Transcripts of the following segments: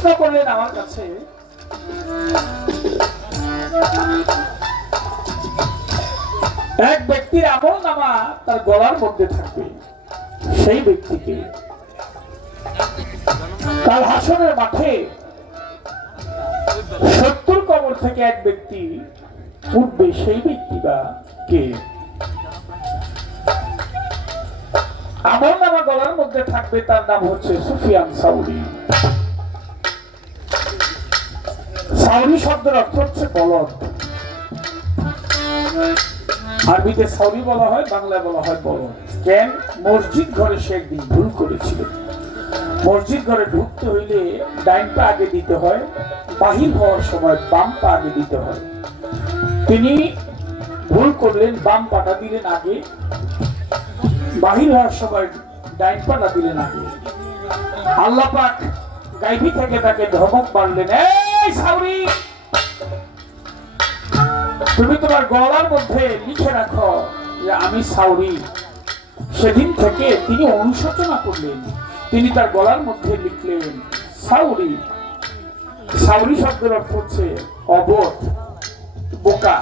প্রশ্ন করলেন আমার কাছে, এক ব্যক্তির আমলনামা তার গলার মধ্যে থাকবে, সেই ব্যক্তিকে কাল হাসরের মাঠে 70 কবর থেকে এক ব্যক্তি উঠবে, সেই ব্যক্তি বা কে? আমলনামা গলার মধ্যে থাকবে, তার নাম হচ্ছে সুফিয়ান সাউরি। সাউরি শব্দের অর্থ হচ্ছে বলদ। আরবিতে সাউরি বলা হয়, বাংলায় বলা হয় বলদ। কেন? মসজিদ ঘরে সে একদিন ভুল করেছিল। মসজিদ ঘরে ঢুকতে হইলে ডাইন পা আগে দিতে হয়, বাহির হওয়ার সময় বাম পা আগে দিতে হয়। তিনি ভুল করলেন, বাম পাটা দিলেন আগে, বাহির হওয়ার সময় ডাইন পাটা দিলেন আগে। আল্লাহ পাক গাইবি থেকে তাকে ধমক মারলেন, এই সাউরি, তুমি তোমার গলার মধ্যে লিখে রাখো যে আমি সাউরি। সেদিন থেকে তিনি অনুশোচনা করলেন, তিনি তার গলার মধ্যে লিখলেন সাউরি। সাউরি শব্দের অর্থ হচ্ছে অবোধ, বোকা,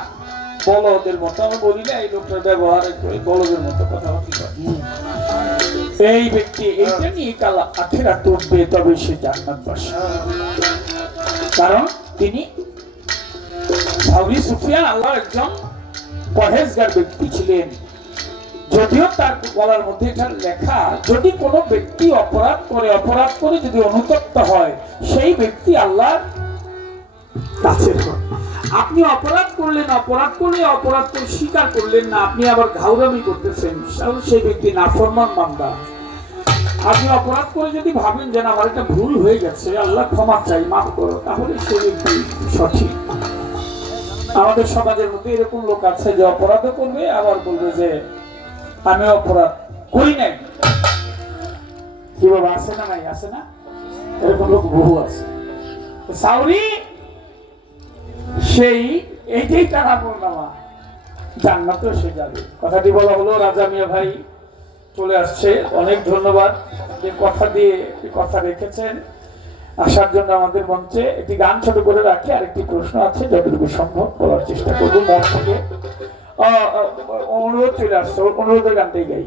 বলদের মতো। আমি বলি না এই লোকটা ব্যবহার বলদের মতো কথা বলি। এই ব্যক্তি এইটা নিয়ে কাল আখিরাত উঠবে, তবে সে জান্নাতবাসী। কারণ তিনি সাউরি সুফিয়ান আল্লাহর একজন পরহেজগার ব্যক্তি ছিলেন। যদিও তার গলার মধ্যে এটা লেখা, যদি কোনো ব্যক্তি অপরাধ করে যদি অনুতপ্ত হয়, সেই ব্যক্তি আল্লাহর কাছে। আপনি অপরাধ করলেন, অপরাধ করে স্বীকার করলেন না, আপনি আবার ঘাউরামি করতেছেন, সেই ব্যক্তি নাফরমান বান্দা। আপনি অপরাধ করে যদি ভাবেন যে আমার একটা ভুল হয়ে গেছে, আল্লাহ ক্ষমা চাই, মাফ করো, তাহলে সেই ব্যক্তি সঠিক। আমাদের সমাজের মধ্যে এরকম লোক আছে যে অপরাধও করবে, আবার বলবে যে আমি অপরাধ করি নাই। কি বাবা, আছে না? নাই, আছে না? এরকম লোক বহু আছে। সাউরি সেই এইটাই তার আমলনামা, জান্নাতেও সে যাবে। কথাটি বলা হলো। রাজা মিয়া ভাই চলে আসছে, অনেক ধন্যবাদ যে কথা দিয়ে কথা রেখেছেন। আসার জন্য আমাদের মঞ্চে একটি গান ছোট করে রাখি, আরেকটি প্রশ্ন আছে, যতটুকু সম্ভব বলার চেষ্টা করবো মন থেকে। অনুরোধ চলে আসছে, অনুরোধের গানটাই গাই।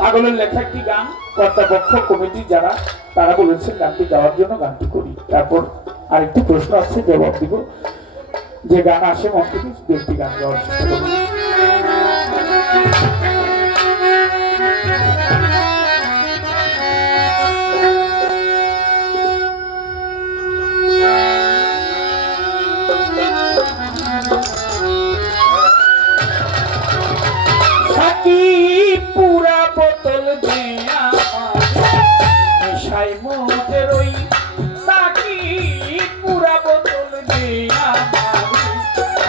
পাগলের লেখা একটি গান, কর্তাপক্ষ কমিটি যারা, তারা বলেছেন গানটি গাওয়ার জন্য, গানটি করি। তারপর আরেকটি প্রশ্ন আছে, জবাব দিব। যে গান আসে মন থেকে, একটি গান গাওয়ার চেষ্টা করব। পুরা বোতল দেয়া নেশায় মধ্যে রই, সাকি পুরা বোতল দেয়া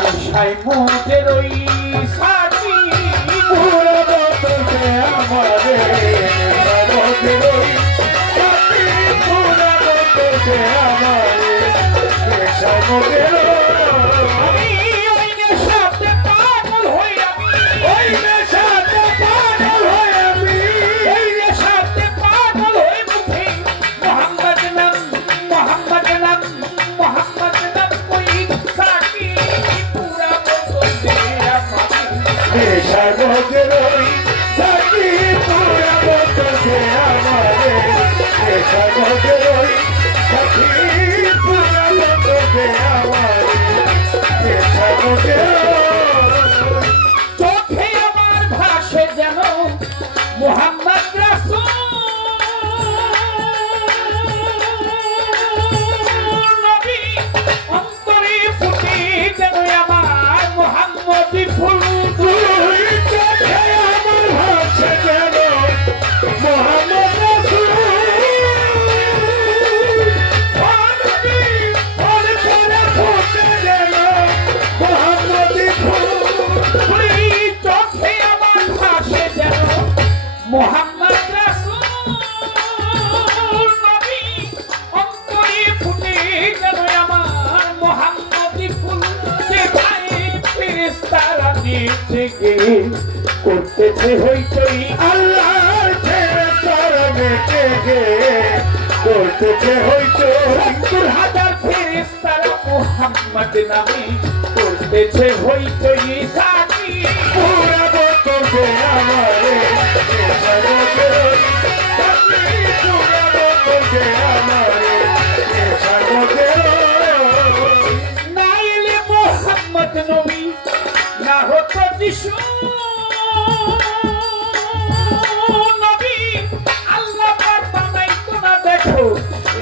নেশায় মধ্যে রই, সাকি পুরা বোতল দেয়া আমারে নেশায় মধ্যে রই, সাকি পুরা বোতল দেয়া আমারে নেশায় মধ্যে রই। চোখে আমার ভাসে যেন মুহাম্মদ রাসূল, নবী অন্তরে ফুটে যেন আমার মুহাম্মদি ফুল। চোখে আমার ভাসে যেন মুহাম্মদ রাসূল, অন্তরে ফুটে যেন মুহাম্মদি থেকে করতেছে হইচই, আল্লাহর ফেরেশতার মেটে গে করতেছে হইচই, 70,000 ফেরেশতারা মুহাম্মদ নামে করতেছে হইচই। সাকি পুরা বতকে আমারে সাগরের পুরা বতকে আমারে সাগরের নাইলে মুহাম্মদ নবী না হতো যিশু নবী, আল্লাহ পাক বানাইতো না দেখো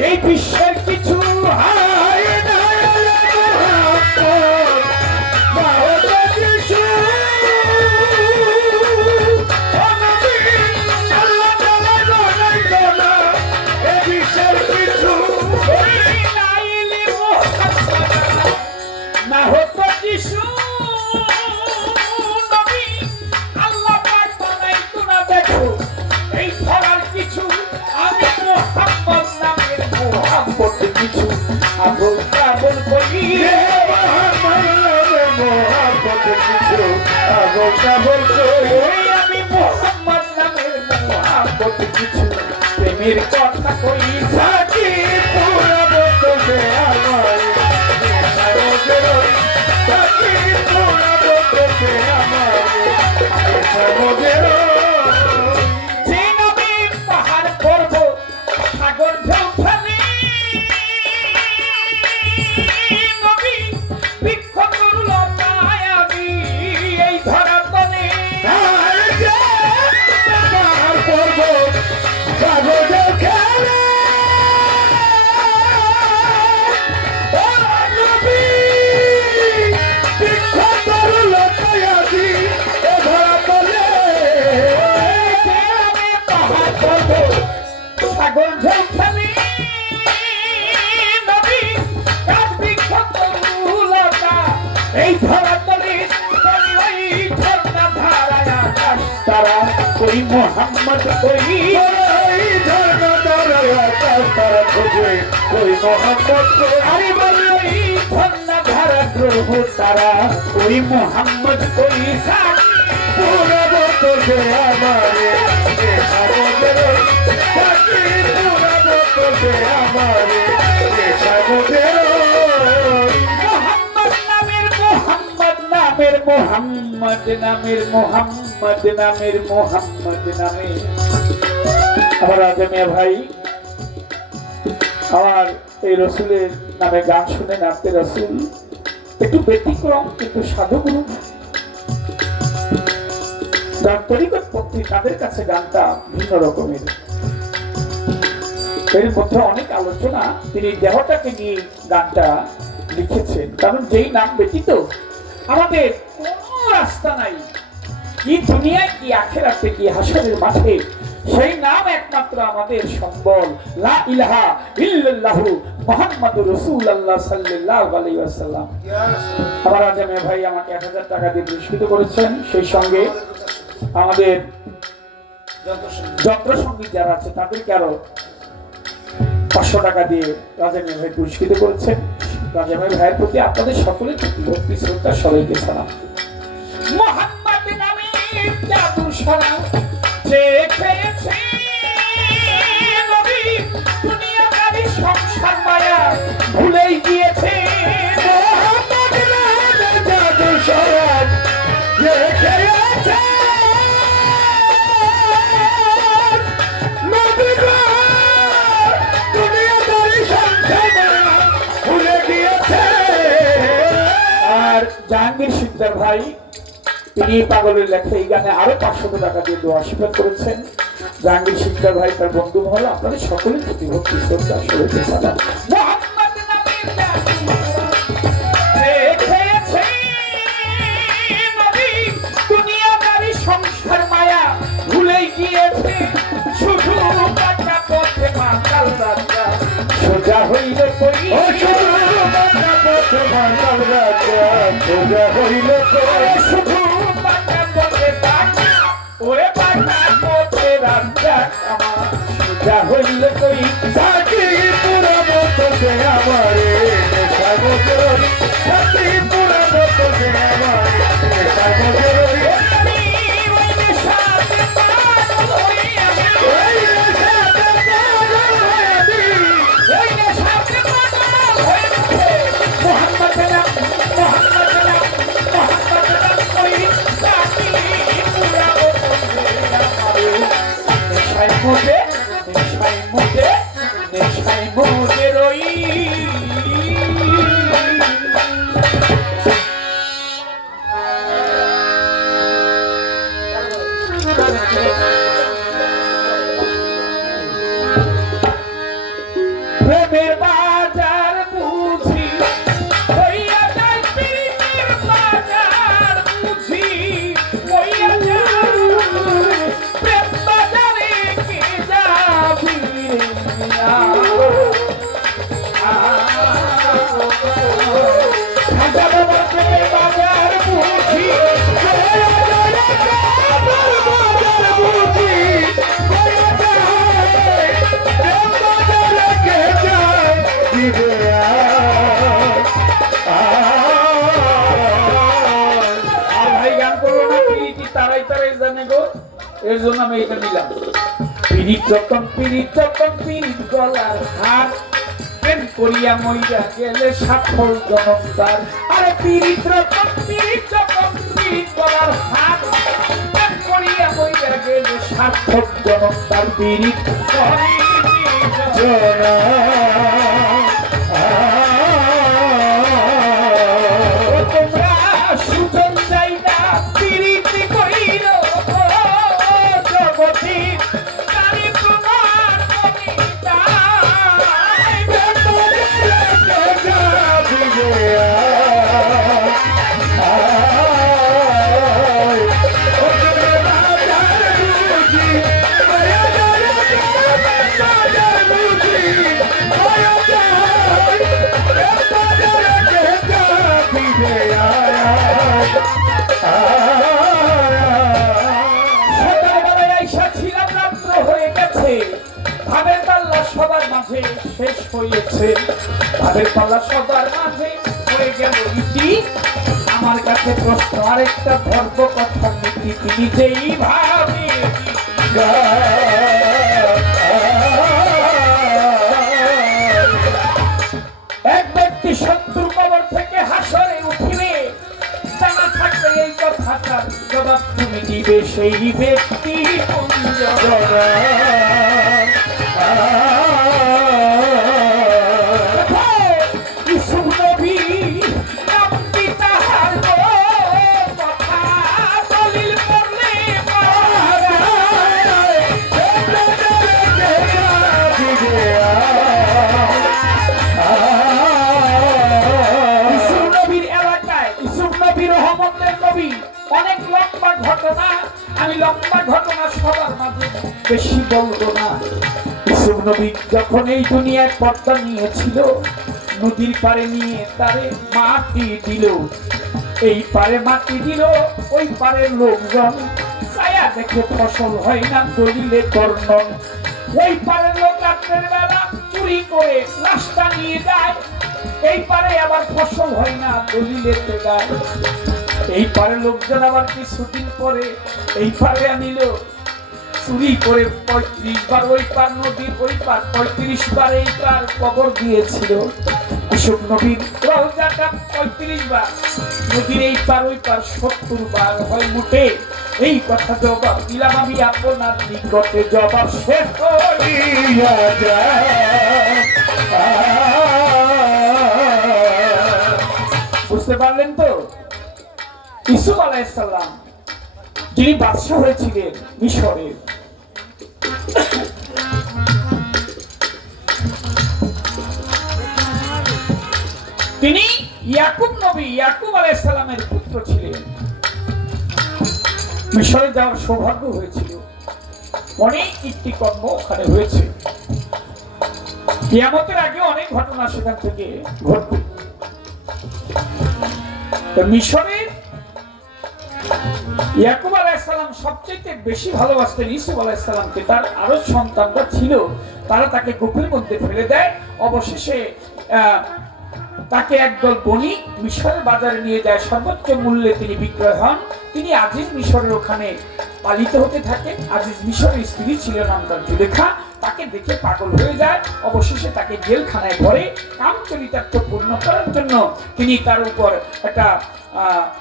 এই বিশ্বের কিছু। হায় দয়াল মুহাম্মদ বাবা যিশু ও নবী আল্লাহ তাআলা বানাইতো না এই বিশ্বের কিছু। ওই নাইলে মুহাম্মদ না হতো যিশু নবী, আল্লাহ পাক বানাইতো না দেখো এই ধরার কিছু। আমি মুহাম্মদ নামের মুহাম্মদ কিছু আবল তাবল করি, হে মুহাম্মদ মোহাম্মদ কিছু আগো কাবল কই। ওই আমি মুহাম্মদ নামের মুহাম্মদ কিছু প্রেমের কথা কই। সাকি পুরা বতকে আমারে সাগরের সাকি পুরা বতকে আমারে সাগরের যে নবী পাহাড় পর্বত সাগর ঢেউ ফেলে, নবী বৃক্ষ তরুলতায় আমি এই ধরা তলে। আর যে পাহাড় পর্বত সাগরের খেলে ও নবী বৃক্ষ তরুলতায় আমি এ ধরা তলে। যে আমি পাহাড় পর্বত সাগর ঢেউ ফেলে, নবী গাছ বৃক্ষ তরুলতা এই ধরা তলে। ওই ঝর্ণা ধারায় আকাশ তারা ওই মুহাম্মদ কই। এই ঝর্ণা দ্বারায় আকাশ তারা খোঁজে ওই মোহাম্মদ কই। আরে বলো এই ঝর্ণা ধারা গ্রহ তারা ওই মুহাম্মদ কই। সাকি পুরা বতকে আমারে এ সাগরের সাকি পুরা বতকে আমারে এ সাগরের মুহাম্মদ নামের মুহাম্মদ নামের মুহাম্মদ নামের মুহাম্মদ নামের মুহাম্মদ নামে। আমার আজমিয়া ভাই আমার এই রসুলের নামে গান শুনে নামতে রসুল একটু ব্যতিক্রম কিন্তু সাধুগুরু যার তরিকত পত্রী তাদের কাছে গানটা ভিন্ন রকমের। এর মধ্যে অনেক আলোচনা তিনি দেহটাকে নিয়ে গানটা লিখেছেন, কারণ যেই নাম ব্যতীত আমাদের কোনো রাস্তা নাই, কি দুনিয়ায় কি আখেরাতে কি হাসরের মাঠে, সেই নাম একমাত্র আমাদের সম্বল। লা ইলাহা ইল্লাল্লাহু মুহাম্মাদুর রাসূলুল্লাহ সাল্লাল্লাহু আলাইহি ওয়াসাল্লাম। আমার আজমে ভাই আমাকে 1000 টাকা দিয়ে পুরস্কৃত করেছেন, সেই সঙ্গে আমাদের যন্ত্র সঙ্গীত যারা আছে তাদেরকে আরো 500 টাকা দিয়ে রাজামে ভাই পুরস্কৃত করেছেন। রাজামে ভাইয়ের প্রতি আপনাদের সকলের প্রতি ভক্তি শ্রদ্ধা সবাইকে সালাম। মুহাম্মদ নামে জাদু সারা যে খেয়েছে নবী, দুনিয়াদারি সংসার মায়া ভুলেই গিয়েছে। মোহাম্মদ নামে জাদু শরৎ যে খেয়েছে নবী গো দুনিয়াদারি সংসার ভুলে গিয়েছে। আর জাহাঙ্গীর সিকদার ভাই তিনি পাগলের লেখা এই গানে আরো 500 টাকা দিয়ে দোয়া আশীর্বাদ করেছেন। জাহাঙ্গীর সিকদার ভাই তার বন্ধু মহল আপনাদের সকলের প্রতি ভক্তি শ্রদ্ধা সবাইকে সালাম। মুহাম্মদ নামে জাদু যে খেয়েছে নবী, দুনিয়াদারি সংসার মায়া ভুলেই গিয়েছে। শুধু পাকা পথে মাতাল রাজা সোজা হইল কই। ও শুধু বাঁকা পথে মাতাল রাজা সোজা হইল কই। শুধু পাকা পথে বাঁকা, ওরে পাকা পথে রাজা আমার সোজা হইল কই। সাকি পুরা বতকে আমারে সাগরের সাকি পুরা বতকে আমারে সাগরের নেশায় মোদের ওই প্রেমের বাজার বুঝি হইয়া যায় পীরের বাজার বুঝি হইয়া যায় প্রেম বাজারে কে যাবি বাজার বুঝি এর জন্য আমি এটা নিলাম। পিরিত যতন পিরিত গলার হার প্রেম করিয়া মইরা গেলে সাফল জনতার। আরে পিরিত যতন পিরিত গলার হার প্রেম করিয়া মইরা গেলে সাফল জনতার। পিরিত তোমরা সুজন যাই না পিরিতি করিল জগতি তারি তোমার কবিতা ভাবের পাল্লা সবার মাঝে শেষ হয়েছে। ভাবের পাল্লা সবার মাঝে হয়ে গেল ইতি। আমার কাছে প্রশ্ন আরেকটা ধর্ম কথা নীতি তিনি যেই ভাবে এক ব্যক্তি শত্রু কবর থেকে হাসরে উঠিবে জানা থাকবে এই কথাটার জবাব তুমি দিবে সেই ব্যক্তি অনেক লম্বা ঘটনা, আমি লম্বা ঘটনা সবার মাঝে বেশি বলবো না। ইউসুফ নবী যখন এই দুনিয়ায় পর্দা নিয়েছিল নদীর পারে নিয়ে তারে মাটি দিল। এই পারে মাটি দিল, ওই পারের লোকজন ছায়া দেখে ফসল হয় না দলিলে বর্ণন। ওই পারের লোক রাত্রের বেলা চুরি করে লাশটা নিয়ে যায়, এই পারে আবার ফসল হয় না দলিলে গায়। এই পারে লোকজন আবার কিছুদিন পরে এই পারে আনিল চুরি করে ৩৫ বার ওই পার নদীর ওই পার ৩৫ বার এই পার কবর দিয়েছিল। ইউসুফ নবীর রওজাটা ৩৫ বার, নদীর এই পার ওই পার ৭০ বার হয় মোটে। এই কথা জবাব দিলাম আমি আপনার নিকটে, জবাব শেষ করিয়া যায়। বুঝতে পারলেন তো? ইউসুফ আলাইহিস সালাম যিনি বাদশা হয়েছিলেন মিশরের, তিনি ইয়াকুব নবী ইয়াকুব আলাইহিস সালামের পুত্র ছিলেন। মিশরে যাওয়ার সৌভাগ্য হয়েছিল, অনেক কীর্তিকর্ম ওখানে হয়েছে। কিয়ামতের আগে অনেক ঘটনা সেখান থেকে ঘটবে। মিশরের ইয়াকুব আলাইহিস সালাম সবচেয়ে বেশি ভালোবাসতেন ইউসুফ আলাইহিস সালামকে। তার আরো সন্তানরা ছিল, তারা তাকে কূপের মধ্যে ফেলে দেয়। অবশেষে তাকে একদল বণিক মিশরের বাজারে নিয়ে যায়, সর্বোচ্চ মূল্যে তিনি বিক্রয় হন। তিনি আজিজ মিশরের ওখানে পালিত হতে থাকেন। আজিজ মিশরের স্ত্রী ছিলেন নাম তার জুলেখা, তাকে দেখে পাগল হয়ে যায়। অবশেষে তাকে জেলখানায় ভরে কাম চরিতার্থ পূর্ণ করার জন্য তিনি তার উপর একটা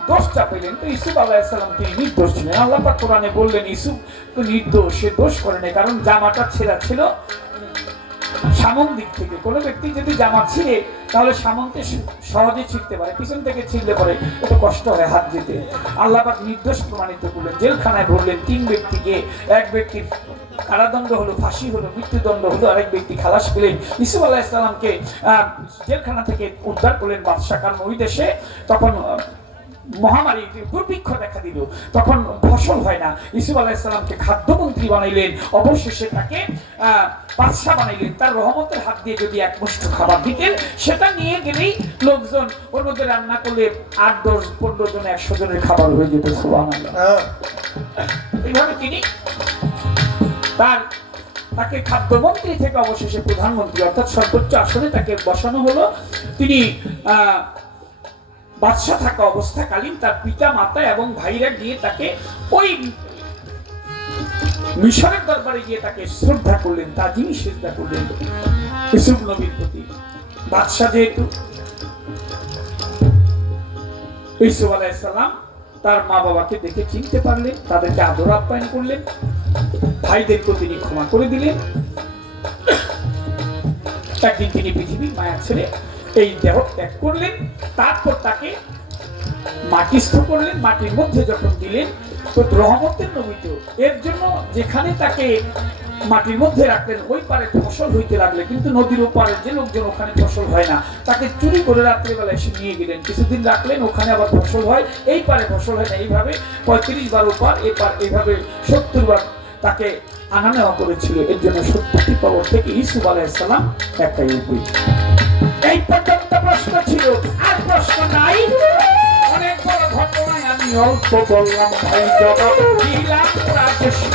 দোষটা পেলেন, তো ইউসুফ আলাইহিস সালাম তিনি নির্দোষ ছিলেন। আল্লাহ পাক কোরআনে বললেন ইউসুফ তো নির্দোষ, সে দোষ করে নাই, কারণ জামাটা ছেঁড়া ছিল সামন দিক থেকে। কোনো ব্যক্তি যদি জামা ছিঁড়ে তাহলে সামনতে সহজে ছিঁড়তে পারে, পিছন থেকে ছিঁড়লে পরে এত কষ্ট হয় হাত দিতে। আল্লাহ পাক নির্দোষ প্রমাণিত করলেন, জেলখানায় ভরলেন 3 ব্যক্তিকে। এক ব্যক্তির কারাদণ্ড হলো, ফাঁসি হলো, মৃত্যুদণ্ড হলো, আরেক ব্যক্তি খালাস পেলেন। ইউসুফ আলাইহিস সালামকে জেলখানা থেকে উদ্ধার করলেন বাদশা, কারণ ওই দেশে তখন মহামারী দুর্ভিক্ষ দেখা দিল, তখন ফসল হয় না। ইউসুফ আলাইহিস সালামকে খাদ্যমন্ত্রী বানাইলেন, অবশেষে তাকে বাদশা বানাইলেন। তার রহমতের হাত দিয়ে যদি এক মুষ্ঠ খাবার দিতেন, সেটা নিয়ে গেলেই লোকজন ওর মধ্যে রান্না করলে 8, 10, 15 জন 100 জনের খাবার হয়ে যেত। সুবহানাল্লাহ। এইভাবে তিনি তাকে খাদ্যমন্ত্রী থেকে অবশেষে প্রধানমন্ত্রী অর্থাৎ সর্বোচ্চ আসনে তাকে বসানো হলো। তিনি বাদশা থাকা অবস্থাকালীন তার পিতা মাতা এবং ভাইরা গিয়ে তাকে ওই মিশরের দরবারে গিয়ে তাকে শ্রদ্ধা করলেন, তাজিম সিজদা করলেন ইউসুফ নবীর প্রতি। বাদশা যেহেতু, ইউসুফ আলাইহিস সালাম তার মা বাবাকে দেখে চিনতে পারলেন, তাদেরকে আদর আপ্যায়ন করলেন, ভাইদেরকে তিনি ক্ষমা করে দিলেন। একদিন তিনি পৃথিবীর মায়া ছেড়ে এই দেহ ত্যাগ করলেন। তারপর তাকে মাটিস্থ করলেন। মাটির মধ্যে যখন দিলেন, তো রহমতের নবী তো, এর জন্য যেখানে তাকে মাটির মধ্যে রাখলেন ওই পারে ফসল হইতে লাগলে, কিন্তু নদীর ওপারে যে লোকজন ওখানে ফসল হয় না, তাকে চুরি করে রাত্রিবেলা এসে নিয়ে গেলেন। কিছুদিন রাখলেন, ওখানে আবার ফসল হয়, এই পারে ফসল হয় না। এইভাবে 35 বার ওপার এপার, এইভাবে 70 বার তাকে আনা নেওয়া করেছিল। এর জন্য 70টি কবর থেকে ইউসুফ আলাইহিস সালাম একটাই উদ্ভিদ। এই পর্যন্ত প্রশ্ন ছিল, আর প্রশ্ন নাই। অনেক বড় ঘটনায় আমি অল্প বললাম, ভাই জগৎ দিলাম রাজস্ব।